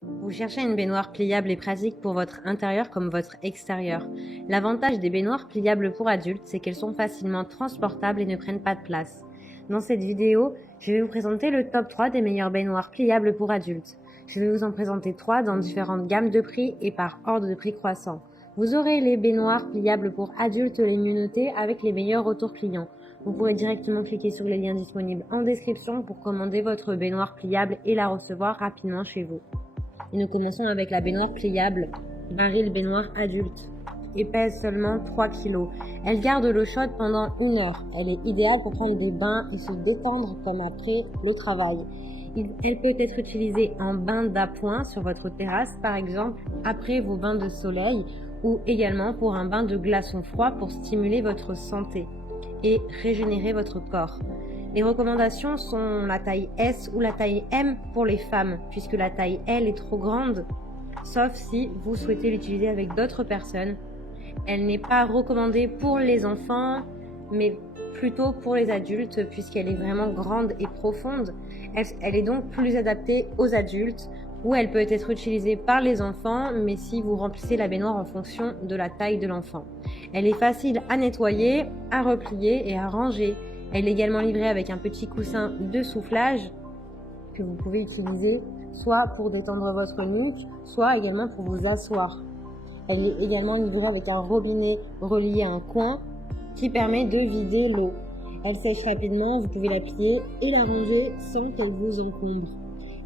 Vous cherchez une baignoire pliable et pratique pour votre intérieur comme votre extérieur. L'avantage des baignoires pliables pour adultes, c'est qu'elles sont facilement transportables et ne prennent pas de place. Dans cette vidéo, je vais vous présenter le top 3 des meilleures baignoires pliables pour adultes. Je vais vous en présenter 3 dans différentes gammes de prix et par ordre de prix croissant. Vous aurez les baignoires pliables pour adultes les mieux notées avec les meilleurs retours clients. Vous pourrez directement cliquer sur les liens disponibles en description pour commander votre baignoire pliable et la recevoir rapidement chez vous. Et nous commençons avec la baignoire pliable, baril baignoire adulte, et pèse seulement 3 kg. Elle garde l'eau chaude pendant 1 heure. Elle est idéale pour prendre des bains et se détendre comme après le travail. Elle peut être utilisée en bain d'appoint sur votre terrasse, par exemple après vos bains de soleil, ou également pour un bain de glaçons froids pour stimuler votre santé et régénérer votre corps. Les recommandations sont la taille S ou la taille M pour les femmes, puisque la taille L est trop grande, sauf si vous souhaitez l'utiliser avec d'autres personnes. Elle n'est pas recommandée pour les enfants, mais plutôt pour les adultes, puisqu'elle est vraiment grande et profonde. Elle est donc plus adaptée aux adultes, ou elle peut être utilisée par les enfants, mais si vous remplissez la baignoire en fonction de la taille de l'enfant. Elle est facile à nettoyer, à replier et à ranger. Elle est également livrée avec un petit coussin de soufflage que vous pouvez utiliser soit pour détendre votre nuque, soit également pour vous asseoir. Elle est également livrée avec un robinet relié à un coin qui permet de vider l'eau. Elle sèche rapidement, vous pouvez la plier et la ranger sans qu'elle vous encombre.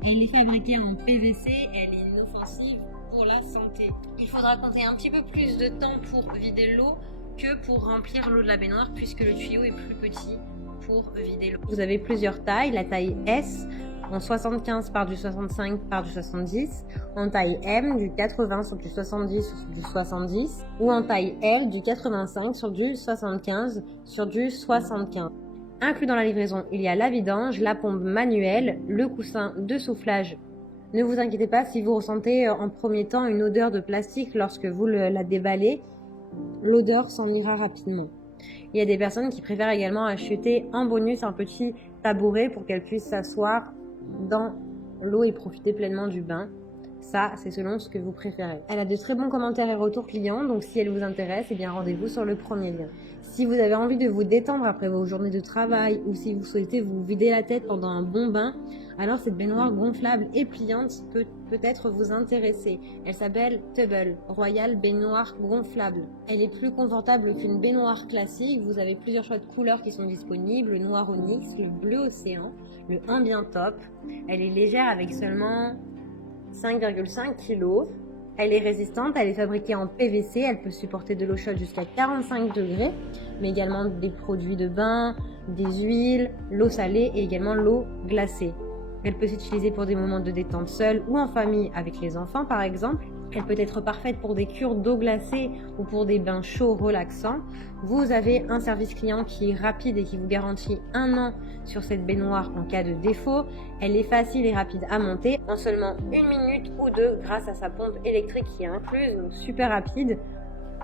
Elle est fabriquée en PVC et elle est inoffensive pour la santé. Il faudra compter un petit peu plus de temps pour vider l'eau que pour remplir l'eau de la baignoire puisque le tuyau est plus petit pour vider l'eau. Vous avez plusieurs tailles, la taille S en 75 par du 65 par du 70, en taille M du 80 sur du 70 sur du 70 ou en taille L du 85 sur du 75 sur du 75. Inclus dans la livraison, il y a la vidange, la pompe manuelle, le coussin de soufflage. Ne vous inquiétez pas si vous ressentez en premier temps une odeur de plastique lorsque vous la déballez, l'odeur s'en ira rapidement. Il y a des personnes qui préfèrent également acheter en bonus un petit tabouret pour qu'elles puissent s'asseoir dans l'eau et profiter pleinement du bain. Ça, c'est selon ce que vous préférez. Elle a de très bons commentaires et retours clients, donc si elle vous intéresse, eh bien rendez-vous sur le premier lien. Si vous avez envie de vous détendre après vos journées de travail ou si vous souhaitez vous vider la tête pendant un bon bain, alors cette baignoire gonflable et pliante peut peut-être vous intéresser. Elle s'appelle Tubble, Royal Baignoire Gonflable. Elle est plus confortable qu'une baignoire classique. Vous avez plusieurs choix de couleurs qui sont disponibles, le noir onyx, le bleu océan, le Ambient Top. Elle est légère avec seulement 5,5 kg. Elle est résistante, elle est fabriquée en PVC, elle peut supporter de l'eau chaude jusqu'à 45 degrés, mais également des produits de bain, des huiles, l'eau salée et également l'eau glacée. Elle peut s'utiliser pour des moments de détente seule ou en famille avec les enfants par exemple. Elle peut être parfaite pour des cures d'eau glacée ou pour des bains chauds relaxants. Vous avez un service client qui est rapide et qui vous garantit 1 an sur cette baignoire en cas de défaut. Elle est facile et rapide à monter en seulement 1 minute ou 2 grâce à sa pompe électrique qui est incluse, donc super rapide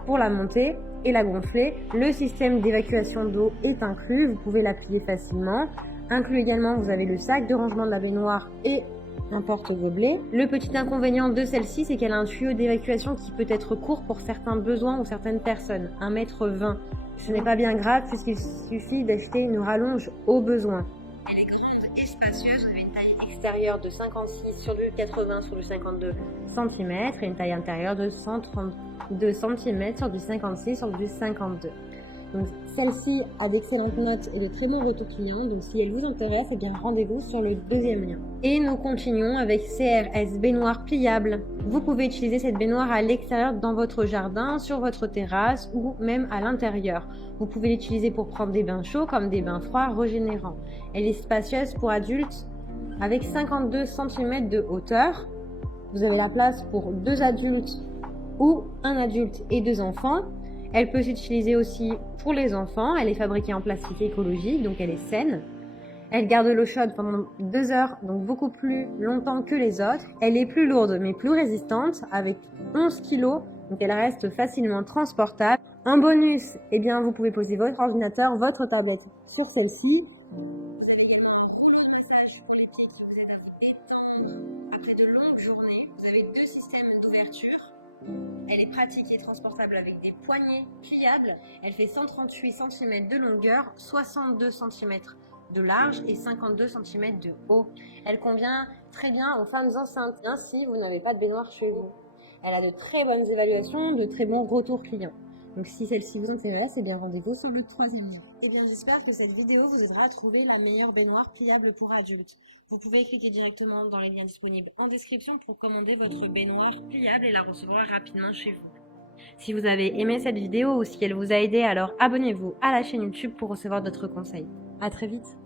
pour la monter et la gonfler. Le système d'évacuation d'eau est inclus, vous pouvez l'appuyer facilement. Inclus également, vous avez le sac de rangement de la baignoire et un porte-gobelet. Le petit inconvénient de celle-ci, c'est qu'elle a un tuyau d'évacuation qui peut être court pour certains besoins ou certaines personnes, 1,20 m. Ce n'est pas bien grave puisqu'il suffit d'acheter une rallonge au besoin. Elle est grande et spacieuse, vous avez une taille extérieure de 56 sur du 80 sur du 52 cm et une taille intérieure de 132 cm sur du 56 sur du 52. Donc celle-ci a d'excellentes notes et de très bons retours clients, donc si elle vous intéresse, eh bien rendez-vous sur le deuxième lien. Et nous continuons avec CRS baignoire pliable. Vous pouvez utiliser cette baignoire à l'extérieur dans votre jardin, sur votre terrasse ou même à l'intérieur. Vous pouvez l'utiliser pour prendre des bains chauds comme des bains froids régénérants. Elle est spacieuse pour adultes avec 52 cm de hauteur. Vous avez la place pour 2 adultes ou un adulte et 2 enfants. Elle peut s'utiliser aussi pour les enfants. Elle est fabriquée en plastique écologique, donc elle est saine. Elle garde l'eau chaude pendant 2 heures, donc beaucoup plus longtemps que les autres. Elle est plus lourde, mais plus résistante, avec 11 kg, donc elle reste facilement transportable. En bonus, eh bien, vous pouvez poser votre ordinateur, votre tablette sur celle-ci. Vous avez également un message pour les pieds qui vous aide à vous détendre après de longues journées. Vous couverture. Elle est pratique et transportable avec des poignées pliables. Elle fait 138 cm de longueur, 62 cm de large et 52 cm de haut. Elle convient très bien aux femmes enceintes, ainsi vous n'avez pas de baignoire chez vous. Elle a de très bonnes évaluations, de très bons retours clients. Donc si celle-ci vous intéresse, eh bien rendez-vous sur le 3e lien. Eh bien j'espère que cette vidéo vous aidera à trouver la meilleure baignoire pliable pour adultes. Vous pouvez cliquer directement dans les liens disponibles en description pour commander votre baignoire pliable et la recevoir rapidement chez vous. Si vous avez aimé cette vidéo ou si elle vous a aidé, alors abonnez-vous à la chaîne YouTube pour recevoir d'autres conseils. À très vite.